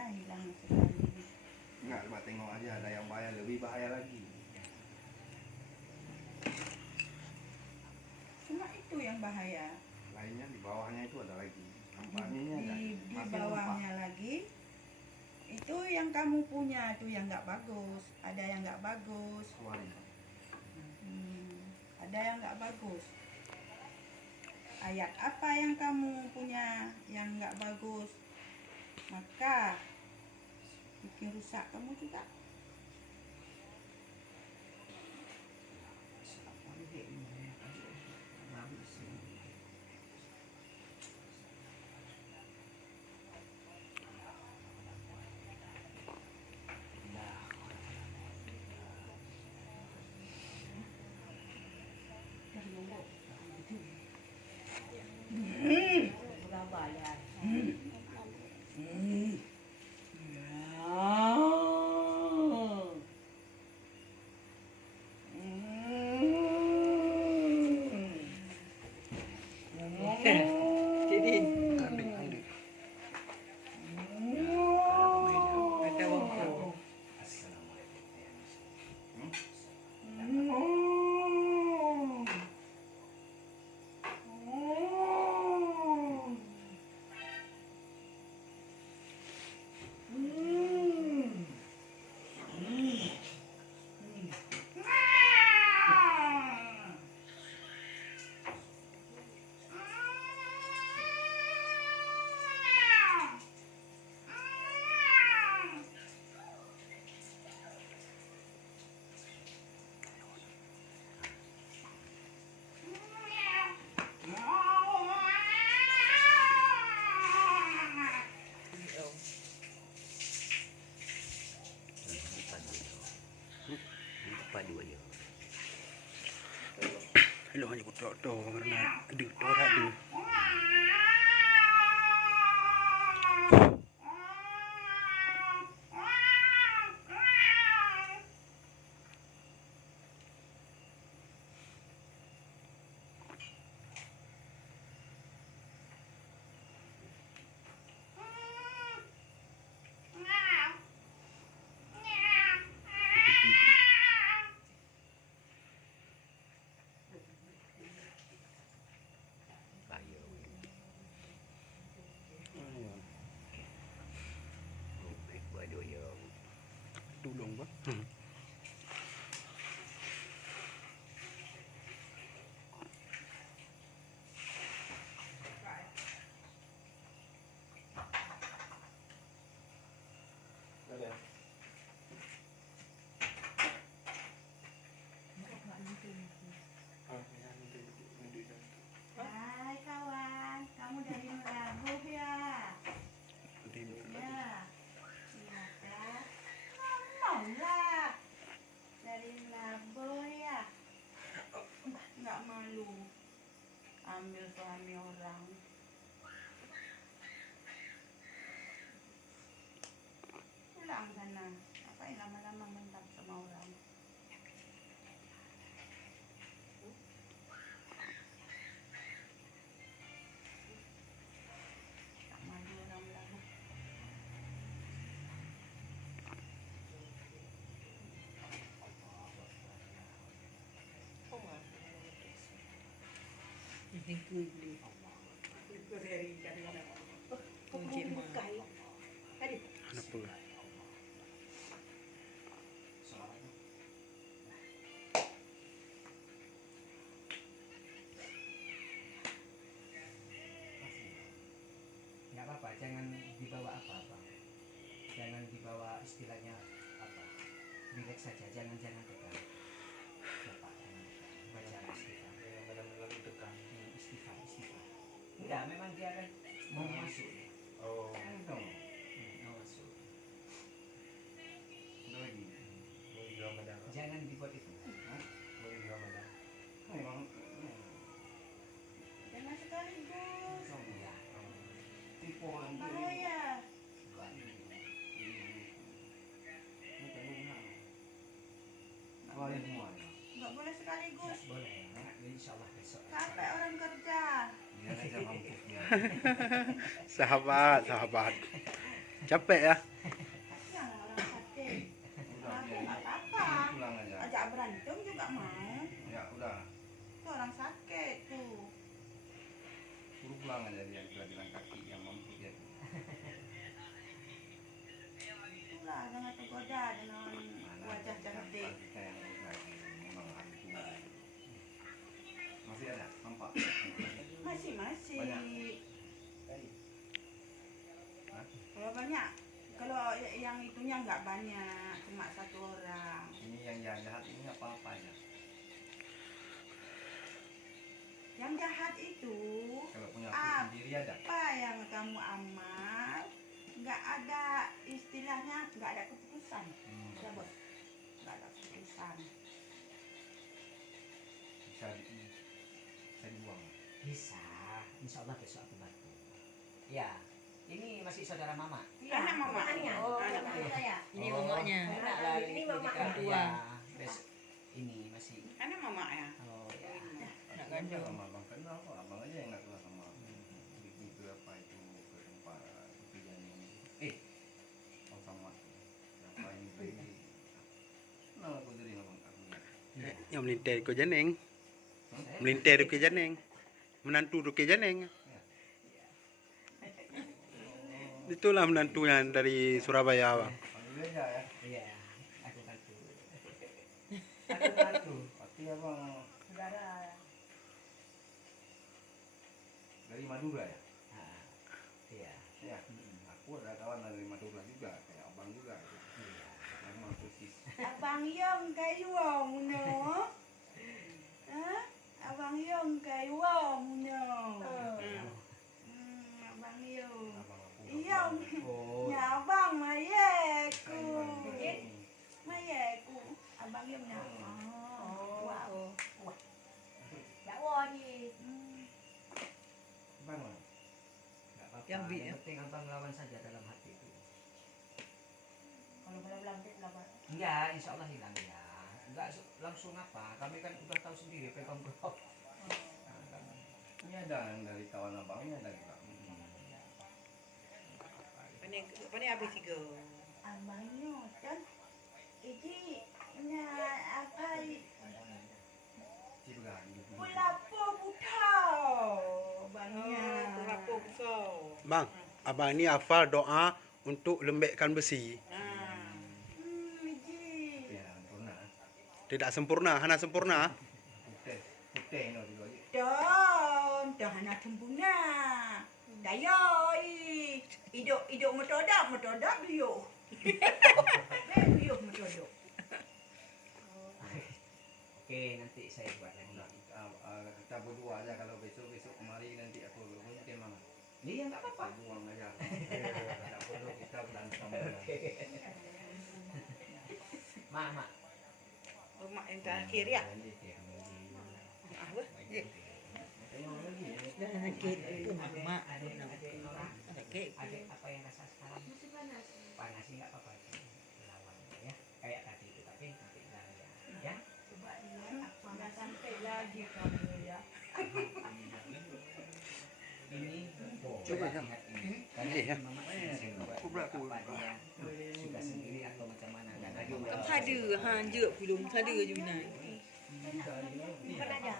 bahayanya hilang sekali. Enggak, cuma tengok aja, ada yang bahaya, lebih bahaya lagi. Cuma itu yang bahaya. Lainnya di bawahnya itu ada lagi. Nampaknya ini ada. Di Masih bawahnya nampak. lagi. Itu yang kamu punya itu yang nggak bagus. Ada yang nggak bagus. Keluarin. Ada yang nggak bagus. Ayat apa yang kamu punya yang nggak bagus? Maka bikin rusak kamu juga. Surabaya. Jadi ada wong Padu aja. Hello hanya kutok to karena ada tora ada. Tulong ba? Hai kawan, kamu dari Melabuh ya? Ya. Iya kan? Ngomong lah. Dari Melabuh ya? Nggak malu ambil suami orang. Pulang sana. Ngapain lama-lama mentap sama orang? Tak malu orang Melabuh. ini kuili. Kunci makai. Aduh. Ano po? Nggak apa-apa, jangan dibawa apa-apa, jangan dibawa istilahnya apa, relax saja, jangan tekan. Bapak, jangan tekan. Baca istighfar. Benar-benar tekan. Istighfar. Enggak, memang dia akan mau masuk. Oh. Dong. Mau masuk. Lagi. Mau di Ramadan. Jangan dibuat itu. Mau di Ramadan. Memang. Jangan sekaligus. Ya. Tipe orang dia. Bahaya. Boleh semua. Nggak boleh sekaligus. Boleh. Insya Allah besok. Sampai orang kerja. Dia aja mampu. Sahabat. Capek ya? Kasihan orang sakit. Udah Aku biarin. nggak apa-apa. Pulang aja. Ajak berantem juga mau. Ya udah. Itu orang sakit tuh. Suruh pulang aja dia bilang kaki yang mampu dia. Itulah jangan tergoda dengan wajah cantik. Kita yang lagi memang hari itu. Masih ada nampak. Masih. Banyak. Hah? Kalau banyak, kalau yang itunya nggak banyak, cuma satu orang. Ini yang jahat ini apa ya? Yang jahat itu Kalau punya aku sendiri ada. apa yang kamu amal, nggak ada istilahnya, nggak ada keputusan. Ya bos, nggak ada keputusan. Bisa dibuang. Bisa, insya Allah besok aku bantu. Ya, ini masih saudara mama. Anak mama. Oh, anak anak mama. saya. Ini mamanya. Enak lah, Ini mama kita- kedua. ya, besok ini masih. Anak mama ya. Oh ya. Anak Kan kandung. sama abang kenal kok, abang aja yang nggak kenal sama bikin ke apa itu ke tempat kerjaan ini. Bang sama apa ini? Kenal aku dari abang aku. Yang melintir ke Janeng. Saya- Melintir ke Janeng. Menantu ke Janeng. Itulah menantunya dari Surabaya, Bang. Panggil aja ya. Iya, aku bantu. Aku bantu. Pasti abang Saudara. dari Madura ya. Ah, iya. Ya, aku ada kawan dari Madura juga, kayak abang juga. Iya. Memang persis. Abang Yong kayu wong no. Hah? Abang Yong kayu wong no. Abang Yong. Abang aku. Iya, Oh, ya abang mayeku. Kayak Mayeku. Abang Yong ya. Oh. Wow. Dakwa ni. Bang mana? nggak apa-apa. Yang bi- Yang penting abang lawan saja dalam hatiku. Kalau belang-belang dia lawan. Enggak, insya Allah hilang ya. Enggak langsung apa. Kami kan udah tahu sendiri pegang blok. Nah, kan. Ini ada yang dari kawan abangnya ada juga. Pani habis 3. Abang Yong kan. Ini na apa? Si begani. Pulapo butau. Abangnya. Berapa besar? Bang, abang ini hafal doa untuk lembekkan besi. Ji. Ya, sempurna. Tidak sempurna, hana sempurna. Putih no juga. Dah anak sempurna. Dayoi. Idok metodak biyo. Biyo metodak. Oke, nanti saya buat lagi. Kita berdua aja kalau besok kemari nanti aku mungkin mana. Iya, enggak apa-apa. Buang aja. Tidak perlu kita berantem. Mak. Rumah yang terakhir ya. Apa? Mak. Sakit itu mak. Sakit. Ada apa yang rasa sekarang? Panas sih nggak apa-apa. Lawan ya. Kayak tadi itu tapi nanti lah ya. Ya. Coba dilihat apa sampai lagi kamu ya. Ini Coba, lihat Jam. ini. Karena Ini, ya. mama saya buat apa dia suka sendiri atau macam mana kan ada. Tak ada hanja belum tak ada je benar. Bukan aja.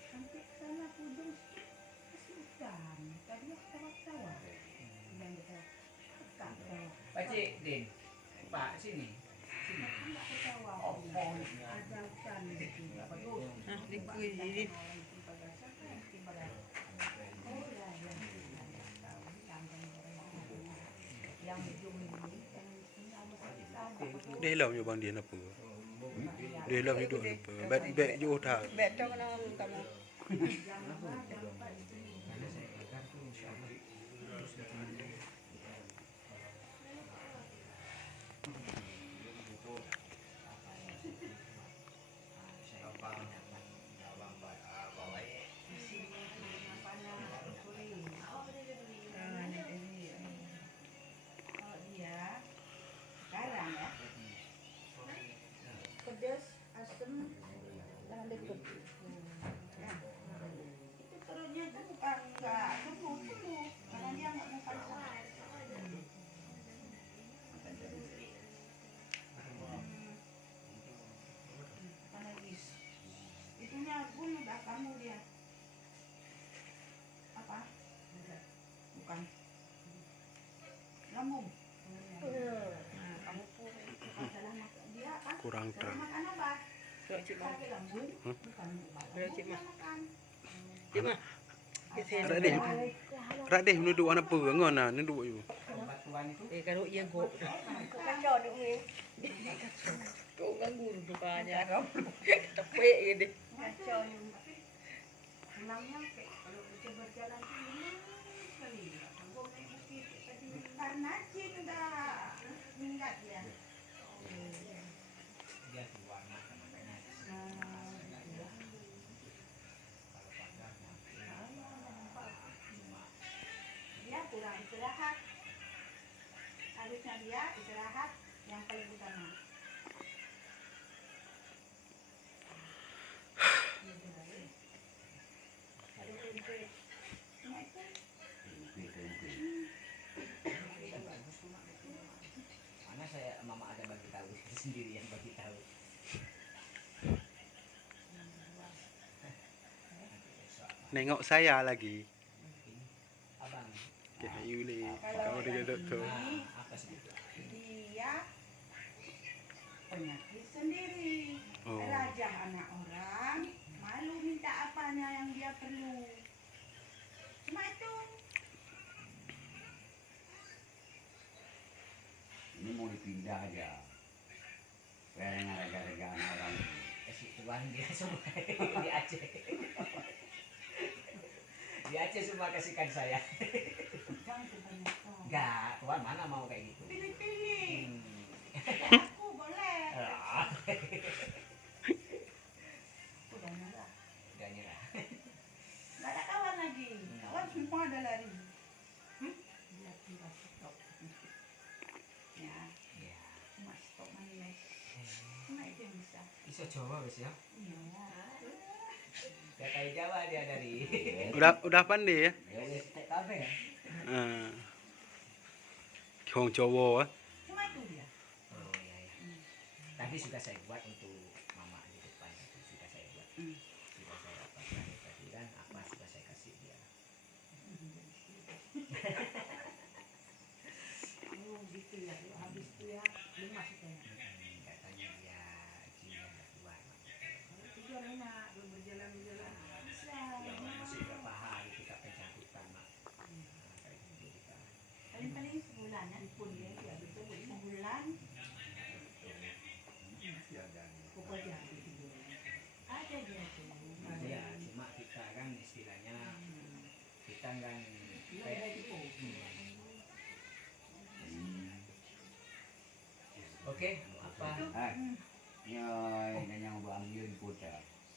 Sampai sana pudung kesulitan. Tadi tawa-tawa. Yang kita ketawa. Pakcik Din. Pak sini. Sini. Ketawa. Ada hutan di sini. Ha, dia jadi Yang hidung ini, yang ini, Dia hilang je bang dia apa? Dia hilang hidup apa? Baik je udah. betul kena kamu. Karena saya pegang tuh insya Allah terus ditemani. Itu perutnya itu bukan nggak sembuh, karena dia nggak mau pacaran. Apalagi itunya pun udah kamu dia apa? Bukan lambung. Nah, kamu pun salah makan dia kan? Kurang Salah terang. makan apa? Cok cik mah. Sakit lambung. Hmm? Bukan Boleh, Cik Mah. makan. Cik mah. Kita Rak deh. Rak deh duduk mana apa ngon nah ni duduk you. Obat tuan itu kalau ia gok. Kacau duk ni. Kau ganggu rupanya kau. Tepek gitu. Kacau ni. Pulangnya kalau kerja berjalan tuh lama sekali. Gua naik bukit tadi karena Cik udah minggat ya. dia tuan makanya Dia kurang istirahat. Harusnya dia istirahat yang paling utama. Nah, itu mana saya mama ada bagi tahu sendiri yang bagi tahu. Nengok saya lagi. Abang, Okay, you li. Kamu dengan doktor. apa sih itu? dia penyakit sendiri. Oh. Raja anak orang, malu minta apanya yang dia perlu. Cuma itu. Ini mau dipindah aja. Kayaknya gara-gara anak orang ini. Si tuan dia semua di Aceh. Di Aceh semua kasihkan saya. Jangan kebanyakan. Enggak, tuan mana mau kayak gitu? Pilih-pilih. Hmm. Aku boleh. Ah, Udah nyerah. udah nyerah. Nggak ada kawan lagi. Kawan semua ada lari. Dia tinggal stop. Ya, Ya. cuma stop manis. Cuma itu yang bisa. Iso Jawa wis ya. Iya. Ya kayak Jawa dia dari. Udah pandai ya? Ya wis tek kabeh. Wong Jawa. Cuma itu dia. Oh iya ya. Tadi sudah saya buat untuk mama di depan itu sudah saya buat. Sudah saya dapatkan tadi kan apa sudah saya kasih dia. Oh gitu ya. Habis itu ya lemas katanya. Katanya dia jinnya ada dua. Kalau tidur enak, berjalan-jalan bisa. Ya masih berapa hari kita pencabutan mak. Kayak gitu kita. Paling-paling sebulan ya. Pun dia betul sebulan. Masih ada nih. Pokoknya ada dia tuh. Ya cuma kita kan istilahnya kita kan kayak Oke, apa? Nanya Mbak Ambion di kota.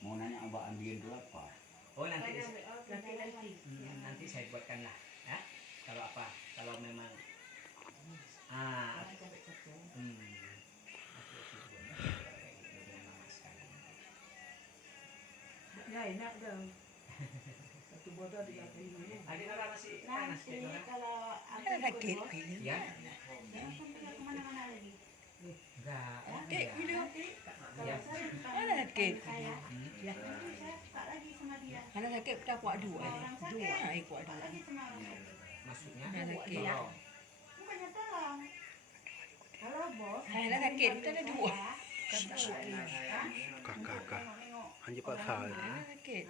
Mau nanya Mbak Ambion itu apa? Oh nanti Laki-laki. nanti saya buatkan lah, ya. Kalau apa? Kalau memang Jangan sampai kacau. Ya enak dah. Satu botol 30. Adik Nora masih panas Nanti Dek Nora? kalau aku Ada ikut kek bos, pilih. Ya? jangan sampai kemana-mana lagi. Enggak. Oh, Kek iya. pilih. Kalau Ya. saya bukan Ada kek. saya, Ya. nanti saya suka lagi sama dia. Ada sakit kita kuat dua Kalau ni. orang Dua sakit, ai kuat suka dua. lagi sama orang sakit. Maksudnya? Ada kek. Tolong. Bukannya tolong. Kalau bos, Ada sakit kita ada dua. Kakak. Hanya Pak Sal. Ada sakit.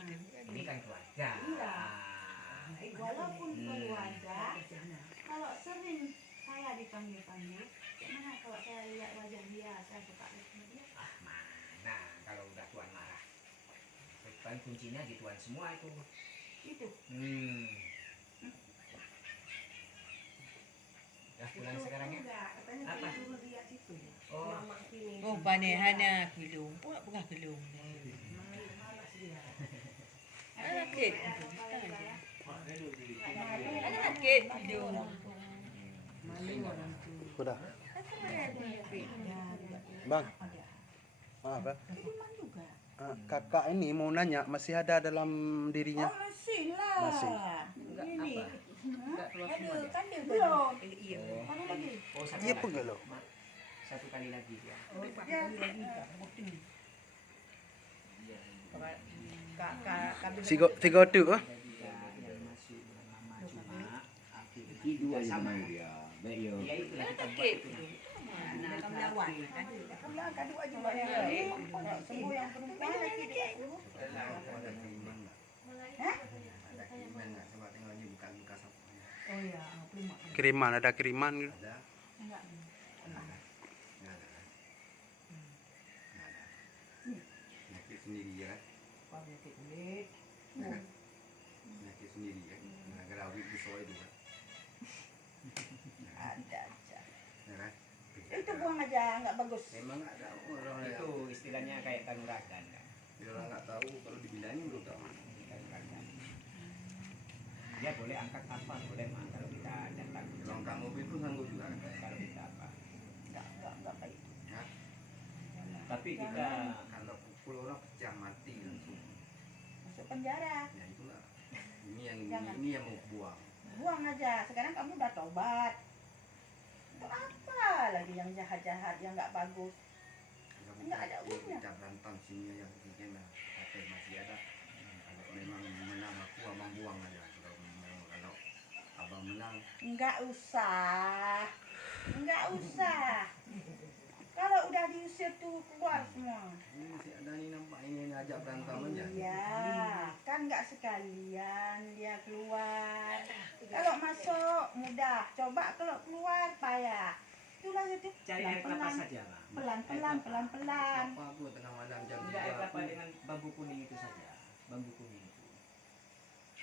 Ini kan keluarga. Iya. Ah, Walaupun keluarga, kalau sering saya dipanggil-panggil, gimana kalau saya lihat wajah dia, saya suka lihat dia. Ah, mana kalau udah tuan marah. Kan kuncinya di tuan semua itu. Itu. Udah pulang sekarang ya? Enggak, katanya Apa? disuruh lihat situ. Oh, Oh, panehana kelung. Puak pengah kelung. Ada sakit. Ada sakit kelung. Sudah. Bang. Maaf ya. Tapi memang juga. kakak ini mau nanya masih ada dalam Oh, dirinya? masih lah. Masih. Enggak Ini. apa? Enggak keluar semua Aduh, dia. kan dia belum. Iya. Mana lagi? Oh, satu Iya, lagi. pun kalau. Satu kali lagi dia. Oh, dia Tiga tu ah. Dia yang masuk bulan lama cuma akhir Itu dua aja sama. main dia. Baik yo. Ya itulah kita buat Sakit. itu. Nah, kamu lawan kan. Kebelah kadua juga yang lain. Sembuh yang perempuan lagi dia. Ada kiriman nggak? Hah? Ada kiriman nggak? Coba tengok ini bukan bekas apa. Oh ya, belum. Kiriman, ada kiriman gitu. Ada? Enggak. Nggak ada. Nggak ada. Nggak ada. Penyakit sendiri ya kan? Apa penyakit kulit? Penyakit sendiri kan? Gara-gara awit pisau itu kan? Ada aja. Ya kan? Itu buang aja, enggak bagus. Memang ada orang yang Itu istilahnya kayak kanuragan kan. orang nggak tahu kalau dibilangin belum tahu. Kanuragan. Dia boleh angkat apa, boleh mah kalau kita datang. Kalau angkat mobil pun sanggup juga kan? Kalau kita apa. Enggak baik. Ya? Tapi kita Kalau pukul orang pecah mati langsung. Masuk penjara. Ya itulah. Ini yang Jangan. ini yang mau buang. Buang aja. Sekarang kamu udah tobat. Untuk apa lagi yang jahat-jahat yang enggak bagus? Nggak ada uangnya. Kita berantem sini yang ketiga kata masih ada. Kalau memang menang aku abang buang aja. Kalau abang menang Enggak usah. Enggak usah. Kalau udah diusir tuh keluar semua. ini masih ada nih nampak ini ngajak berantem aja. Iya, kan nggak sekalian dia keluar. Kalau masuk mudah, coba kalau keluar payah. Itulah itu cari air kelapa saja, Bang. pelan-pelan, pelan-pelan. Apa aku tengah malam jam Enggak, air 3 kelapa aku dengan bambu kuning itu saja. Bambu kuning itu.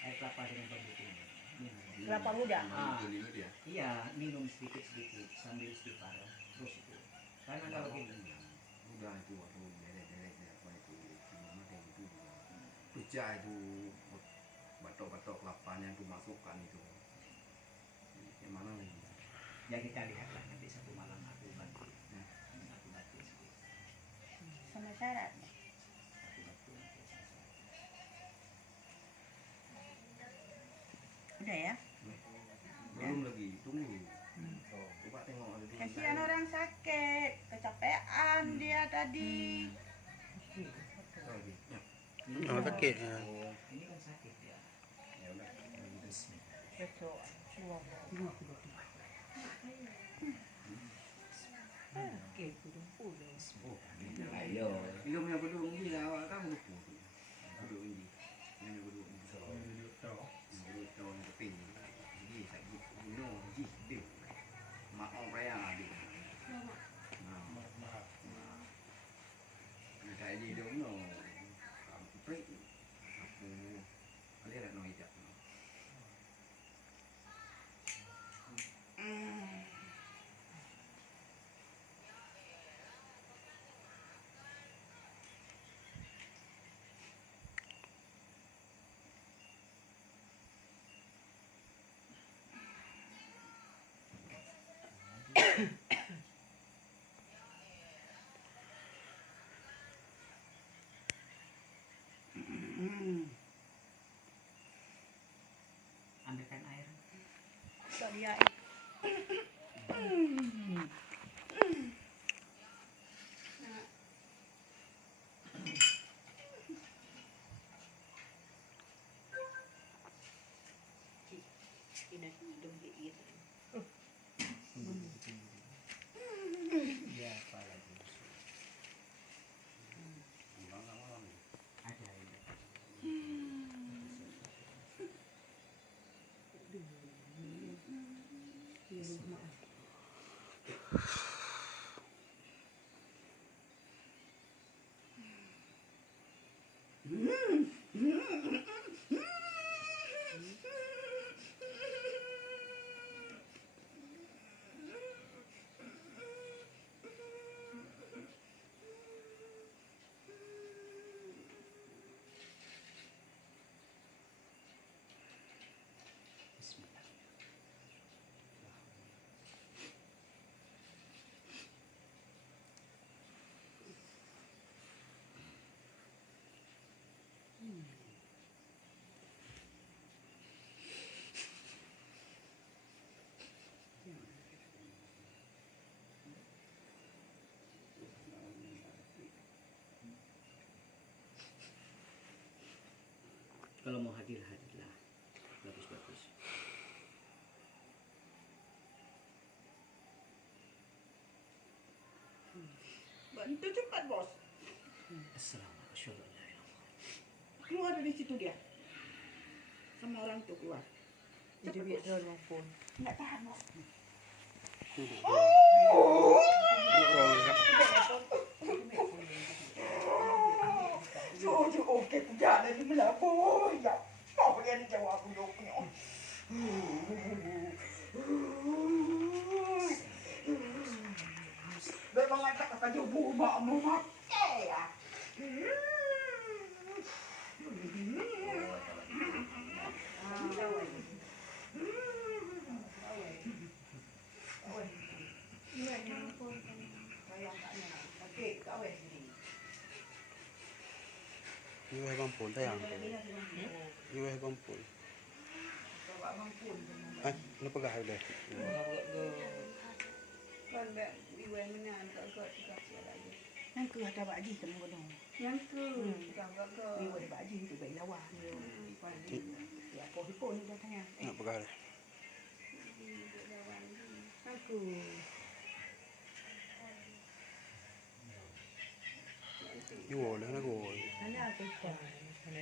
Air kelapa dengan bambu kuning. Minum. Kelapa muda. beli itu ya. Iya, minum sedikit-sedikit sambil istighfar. Terus itu. Karena kalau gitu, Udah itu aku derek apa itu cuma kayak gitu juga. Pecah itu batok-batok kelapanya itu masukkan itu. Yang mana lagi? ya kita lihatlah nanti satu malam aku bantu. Aku bantu sedikit. Sama syarat. Aku bantu nanti sama-sama. Udah ya. Belum lagi, tunggu. Coba tengok ada dulu. Kasihan orang sakit, kecapean dia tadi. Lagi. Ya. Oh, sakit. Ya. Oh, Ini kan sakit ya. ya udah. Besok. Okey, kudung pulau. Oh, Ayo. Dia punya bedung ni lah awak kan lupa tu. Bedung ni. Ini bedung ni. Bedung tahu ni tepi. Jadi sakit bunuh ji dia. Mak orang raya dia. Nah, kayak dia no. Prik. Aku boleh nak noi tak. Ambilkan air. Tak dia. Ina hidung dia itu. Ya, apa lagi? Ada ini. Bismillah. Kalau mau hadir hadirlah. Bagus. Bantu cepat bos. Assalamualaikum. Keluar dari situ dia. Sama orang tu keluar. Jadi biar dia orang pun. Nggak tahan bos. Jujur okey perjalanan ni melapor. Ya. Apa dia ni jawab aku duknya. Memang tak akan jumpa makmu mati ya. Iweh bang pun tayang. Iweh bang pun. Ay, ano pagah udah? Kan bek iwe menan agak juga lagi. Yang ke ada baji kamu bodoh. Yang tu agak Ibu ada baji tu baik lawa. Ya, pon ni dah tanya. Ano pagah? aku. Iwo lang na go. Ano ako pa? Ano